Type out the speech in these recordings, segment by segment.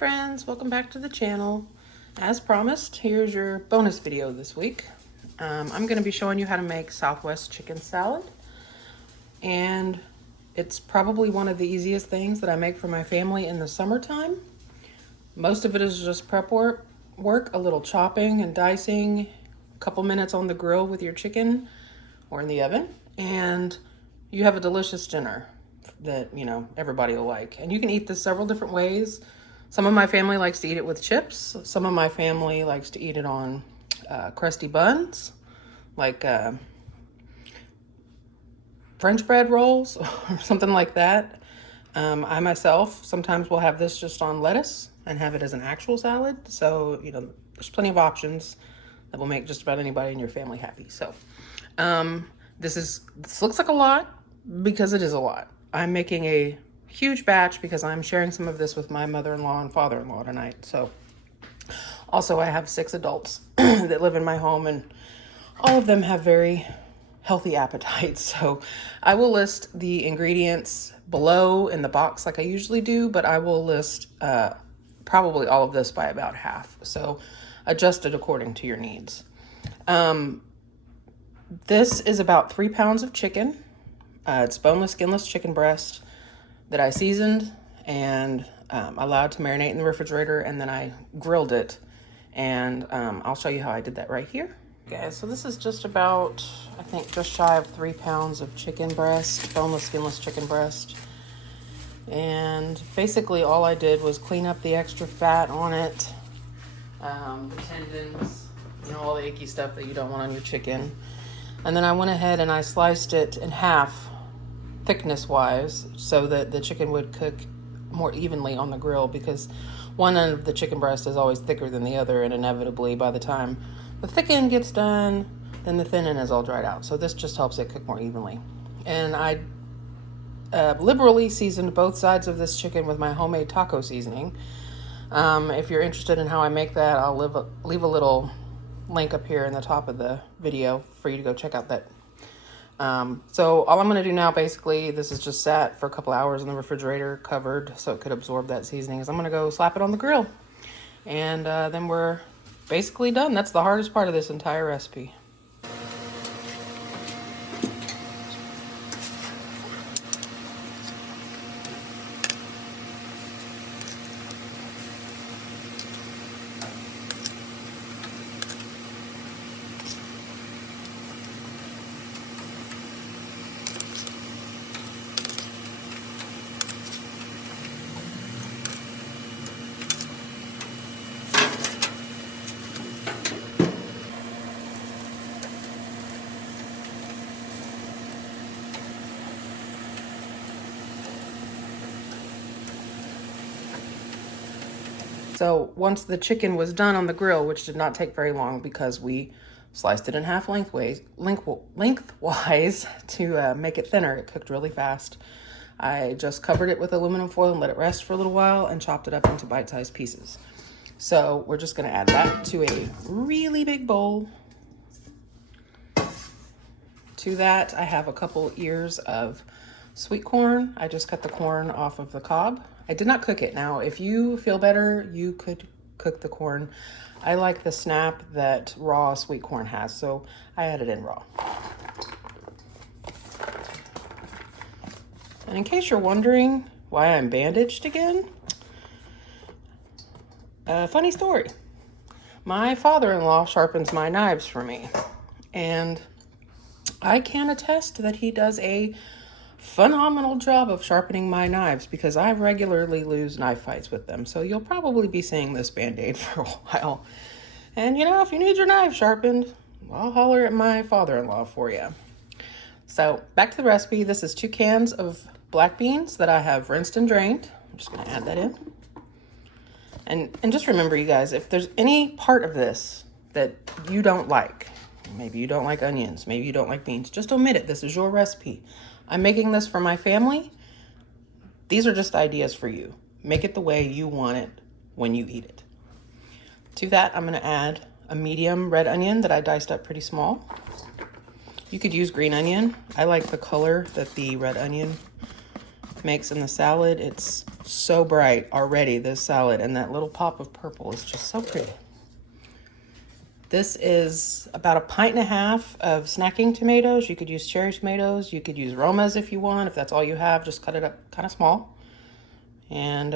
friends, welcome back to the channel. As promised, here's your bonus video this week. I'm going to be showing you how to make Southwest chicken salad, and it's probably one of the easiest things that I make for my family in the summertime. Most of it is just prep work, a little chopping and dicing, a couple minutes on the grill with your chicken or in the oven, and you have a delicious dinner that, you know, everybody will like. And you can eat this several different ways. Some of my family likes to eat it with chips. Some of my family likes to eat it on crusty buns, like French bread rolls or something like that. I myself sometimes will have this just on lettuce and have it as an actual salad. So, you know, there's plenty of options that will make just about anybody in your family happy. So this looks like a lot because it is a lot. I'm making a huge batch because I'm sharing some of this with my mother-in-law and father-in-law tonight. So also I have 6 adults that live in my home, and all of them have very healthy appetites. So I will list the ingredients below in the box like I usually do, but I will list probably all of this by about half. So adjust it according to your needs. This is about 3 pounds of chicken. It's boneless, skinless chicken breast that I seasoned and allowed to marinate in the refrigerator, and then I grilled it. And I'll show you how I did that right here. Okay, so this is just about, I think, just shy of 3 pounds of chicken breast, boneless, skinless chicken breast. And basically all I did was clean up the extra fat on it, the tendons, you know, all the icky stuff that you don't want on your chicken. And then I went ahead and I sliced it in half, thickness wise, so that the chicken would cook more evenly on the grill, because one end of the chicken breast is always thicker than the other, and inevitably by the time the thick end gets done, then the thin end is all dried out. So this just helps it cook more evenly. And I liberally seasoned both sides of this chicken with my homemade taco seasoning. If you're interested in how I make that, I'll leave a little link up here in the top of the video for you to go check out that. So all I'm going to do now, basically, this is just sat for a couple hours in the refrigerator, covered so it could absorb that seasoning, is I'm going to go slap it on the grill. And then we're basically done. That's the hardest part of this entire recipe. So once the chicken was done on the grill, which did not take very long because we sliced it in half lengthwise to make it thinner, it cooked really fast. I just covered it with aluminum foil and let it rest for a little while and chopped it up into bite-sized pieces. So we're just gonna add that to a really big bowl. To that, I have a couple ears of sweet corn. I just cut the corn off of the cob. I did not cook it. Now, if you feel better, you could cook the corn. I like the snap that raw sweet corn has, so I add it in raw. And in case you're wondering why I'm bandaged again, a funny story. My father-in-law sharpens my knives for me, and I can attest that he does a phenomenal job of sharpening my knives, because I regularly lose knife fights with them. So you'll probably be seeing this Band-Aid for a while. And you know, if you need your knife sharpened, I'll holler at my father-in-law for you. So back to the recipe. This is 2 cans of black beans that I have rinsed and drained. I'm just gonna add that in. And just remember, you guys, if there's any part of this that you don't like, maybe you don't like onions, maybe you don't like beans, just omit it. This is your recipe. I'm making this for my family. These are just ideas for you. Make it the way you want it when you eat it. To that, I'm gonna add a medium red onion that I diced up pretty small. You could use green onion. I like the color that the red onion makes in the salad. It's so bright already, this salad, and that little pop of purple is just so pretty. This is about a pint and a half of snacking tomatoes. You could use cherry tomatoes. You could use Romas if you want. If that's all you have, just cut it up kind of small. And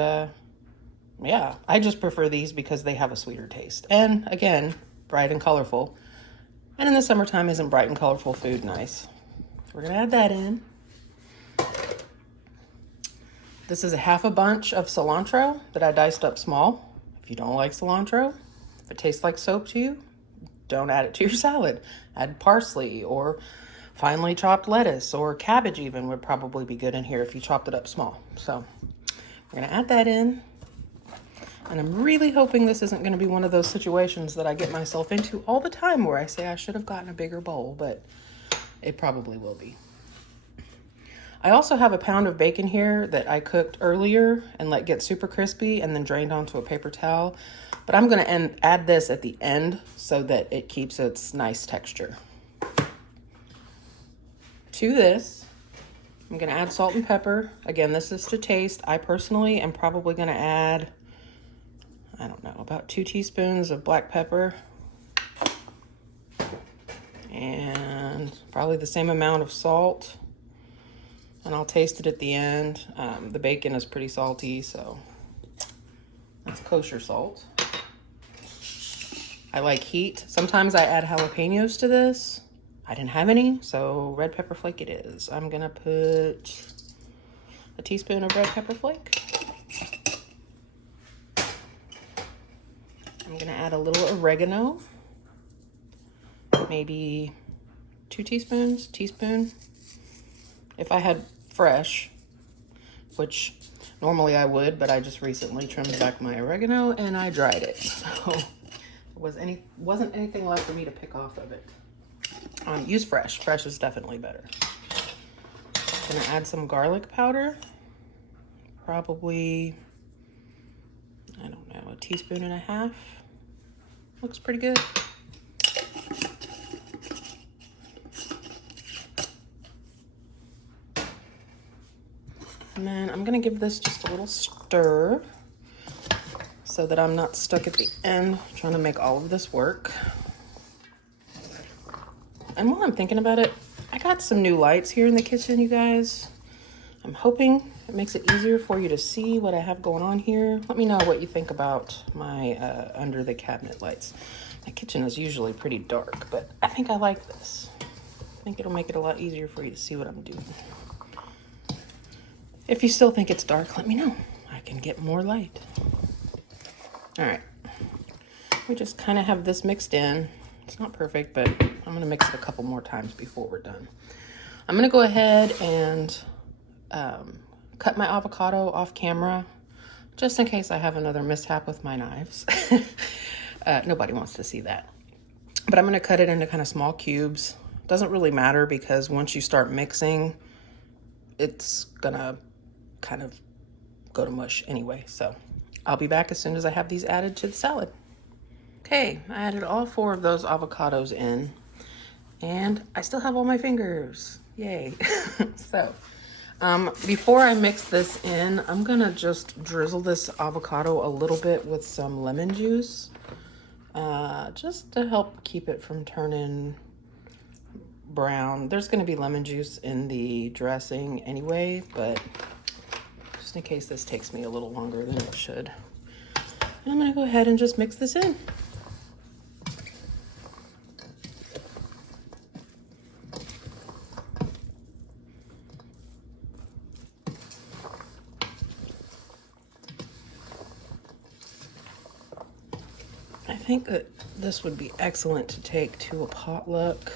yeah, I just prefer these because they have a sweeter taste. And again, bright and colorful. And in the summertime, isn't bright and colorful food nice? We're gonna add that in. This is a half a bunch of cilantro that I diced up small. If you don't like cilantro, if it tastes like soap to you, don't add it to your salad. Add parsley or finely chopped lettuce, or cabbage even would probably be good in here if you chopped it up small. So we're gonna add that in. And I'm really hoping this isn't gonna be one of those situations that I get myself into all the time where I say I should have gotten a bigger bowl, but it probably will be. I also have a pound of bacon here that I cooked earlier and let get super crispy and then drained onto a paper towel. But I'm gonna add this at the end so that it keeps its nice texture. To this, I'm gonna add salt and pepper. Again, this is to taste. I personally am probably gonna add, I don't know, about 2 teaspoons of black pepper. And probably the same amount of salt. And I'll taste it at the end. The bacon is pretty salty, so that's kosher salt. I like heat. Sometimes I add jalapenos to this. I didn't have any, so red pepper flake it is. I'm gonna put a teaspoon of red pepper flake. I'm gonna add a little oregano, maybe 2 teaspoons, teaspoon. If I had fresh, which normally I would, but I just recently trimmed back my oregano and I dried it. So there wasn't anything left for me to pick off of it. Use fresh. Fresh is definitely better. Gonna add some garlic powder. Probably, I don't know, a teaspoon and a half. Looks pretty good. And then I'm gonna give this just a little stir so that I'm not stuck at the end trying to make all of this work. And while I'm thinking about it, I got some new lights here in the kitchen, you guys. I'm hoping it makes it easier for you to see what I have going on here. Let me know what you think about my under the cabinet lights. My kitchen is usually pretty dark, but I think I like this. I think it'll make it a lot easier for you to see what I'm doing. If you still think it's dark, let me know. I can get more light. All right, we just kind of have this mixed in. It's not perfect, but I'm gonna mix it a couple more times before we're done. I'm gonna go ahead and cut my avocado off camera, just in case I have another mishap with my knives. Nobody wants to see that. But I'm gonna cut it into kind of small cubes. Doesn't really matter because once you start mixing, it's gonna kind of go to mush anyway. So I'll be back as soon as I have these added to the salad. Okay, I added all 4 of those avocados in, and I still have all my fingers. Yay. So before I mix this in, I'm gonna just drizzle this avocado a little bit with some lemon juice, just to help keep it from turning brown. There's gonna be lemon juice in the dressing anyway, but just in case this takes me a little longer than it should. And I'm gonna go ahead and just mix this in. I think that this would be excellent to take to a potluck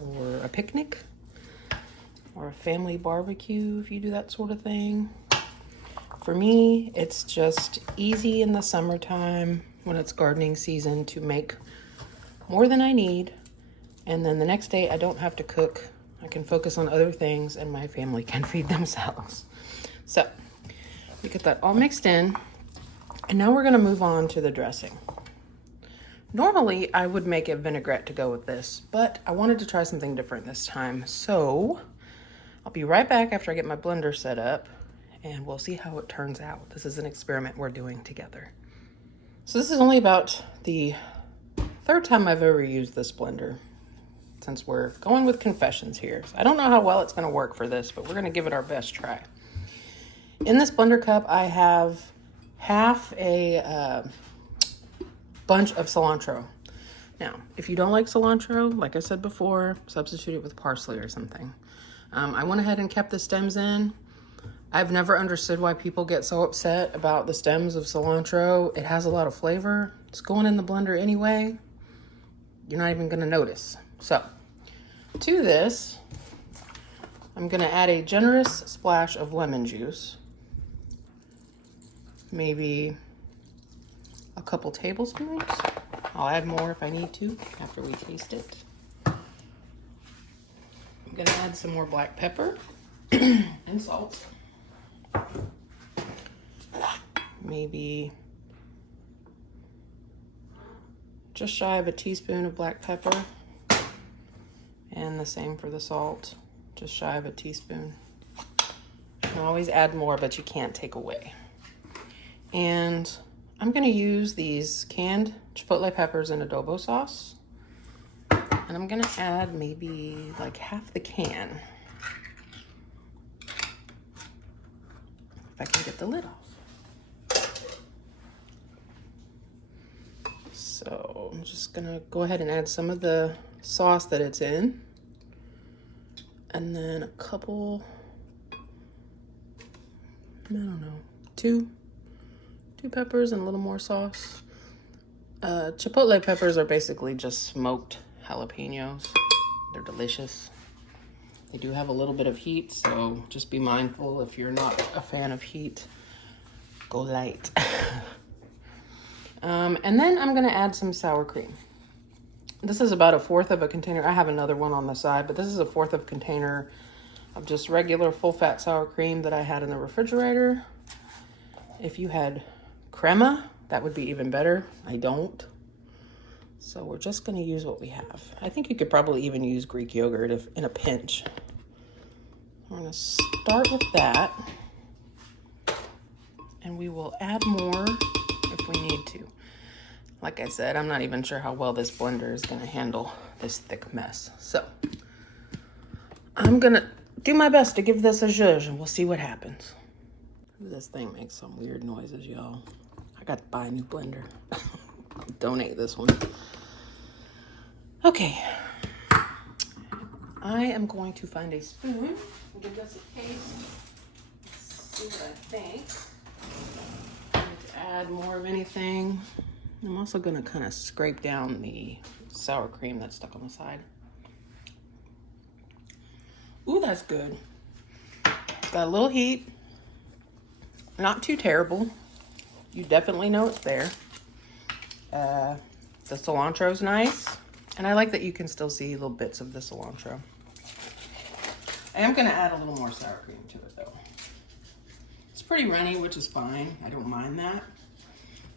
or a picnic or a family barbecue if you do that sort of thing. For me, it's just easy in the summertime when it's gardening season to make more than I need. And then the next day I don't have to cook. I can focus on other things and my family can feed themselves. So we get that all mixed in. And now we're gonna move on to the dressing. Normally I would make a vinaigrette to go with this, but I wanted to try something different this time. So I'll be right back after I get my blender set up and we'll see how it turns out. This is an experiment we're doing together. So this is only about the third time I've ever used this blender, since we're going with confessions here. So I don't know how well it's going to work for this, but we're going to give it our best try. In this blender cup, I have half a bunch of cilantro. Now, if you don't like cilantro, like I said before, substitute it with parsley or something. I went ahead and kept the stems in. I've never understood why people get so upset about the stems of cilantro. It has a lot of flavor. It's going in the blender anyway. You're not even gonna notice. So, to this, I'm gonna add a generous splash of lemon juice. Maybe a couple tablespoons. I'll add more if I need to after we taste it. I'm gonna add some more black pepper and salt. Maybe just shy of a teaspoon of black pepper, and the same for the salt, just shy of a teaspoon. You can always add more, but you can't take away. And I'm gonna use these canned chipotle peppers in adobo sauce, and I'm gonna add maybe like half the can, if I can get the lid off. So I'm just gonna go ahead and add some of the sauce that it's in, and then a couple, I don't know, two peppers and a little more sauce. Chipotle peppers are basically just smoked jalapenos. They're delicious. They do have a little bit of heat, so just be mindful if you're not a fan of heat. Go light. And then I'm gonna add some sour cream. This is about 1/4 of a container. I have another one on the side, but this is 1/4 of a container of just regular full-fat sour cream that I had in the refrigerator. If you had crema, that would be even better. I don't. So we're just gonna use what we have. I think you could probably even use Greek yogurt if in a pinch. We're gonna start with that, and we will add more if we need to. Like I said, I'm not even sure how well this blender is gonna handle this thick mess. So I'm gonna do my best to give this a zhuzh, and we'll see what happens. This thing makes some weird noises, y'all. I got to buy a new blender. Donate this one. Okay. I am going to find a spoon and give this a taste. Let's see what I think. I need to add more of anything. I'm also going to kind of scrape down the sour cream that's stuck on the side. Ooh, that's good. Got a little heat. Not too terrible. You definitely know it's there. The cilantro's nice. And I like that you can still see little bits of the cilantro. I am gonna add a little more sour cream to it though. It's pretty runny, which is fine. I don't mind that.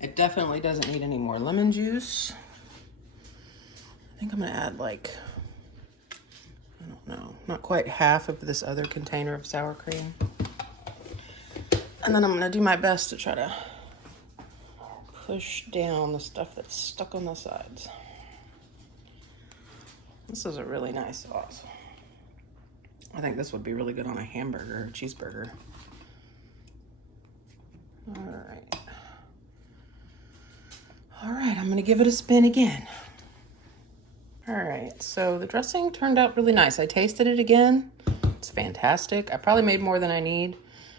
It definitely doesn't need any more lemon juice. I think I'm gonna add like, I don't know, not quite half of this other container of sour cream. And then I'm gonna do my best to try to push down the stuff that's stuck on the sides. This is a really nice sauce. I think this would be really good on a hamburger or cheeseburger. All right. All right, I'm gonna give it a spin again. All right, so the dressing turned out really nice. I tasted it again. It's fantastic. I probably made more than I need.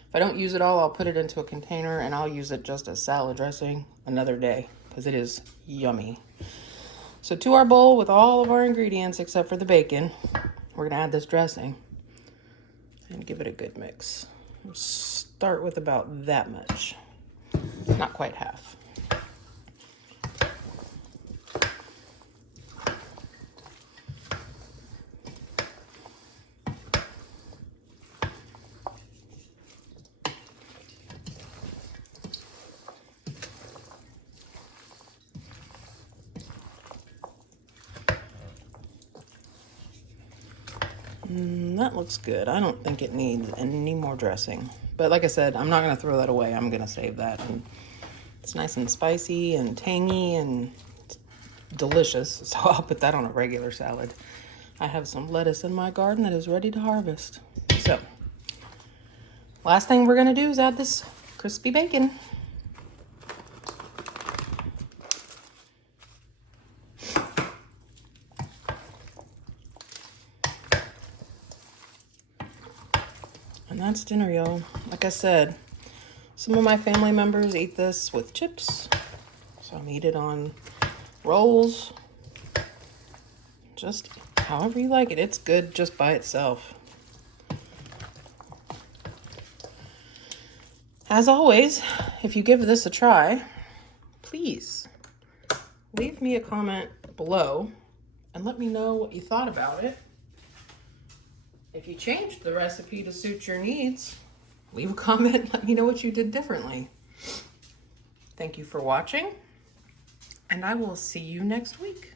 If I don't use it all, I'll put it into a container and I'll use it just as salad dressing another day because it is yummy. So to our bowl with all of our ingredients except for the bacon, we're gonna add this dressing and give it a good mix. We'll start with about that much, not quite half. That looks good. I don't think it needs any more dressing. But like I said, I'm not going to throw that away. I'm going to save that. And it's nice and spicy and tangy and delicious. So I'll put that on a regular salad. I have some lettuce in my garden that is ready to harvest. So last thing we're going to do is add this crispy bacon. And that's dinner, y'all. Like I said, some of my family members eat this with chips. So I'm eating it on rolls. Just however you like it. It's good just by itself. As always, if you give this a try, please leave me a comment below and let me know what you thought about it. If you changed the recipe to suit your needs, leave a comment and let me know what you did differently. Thank you for watching, and I will see you next week.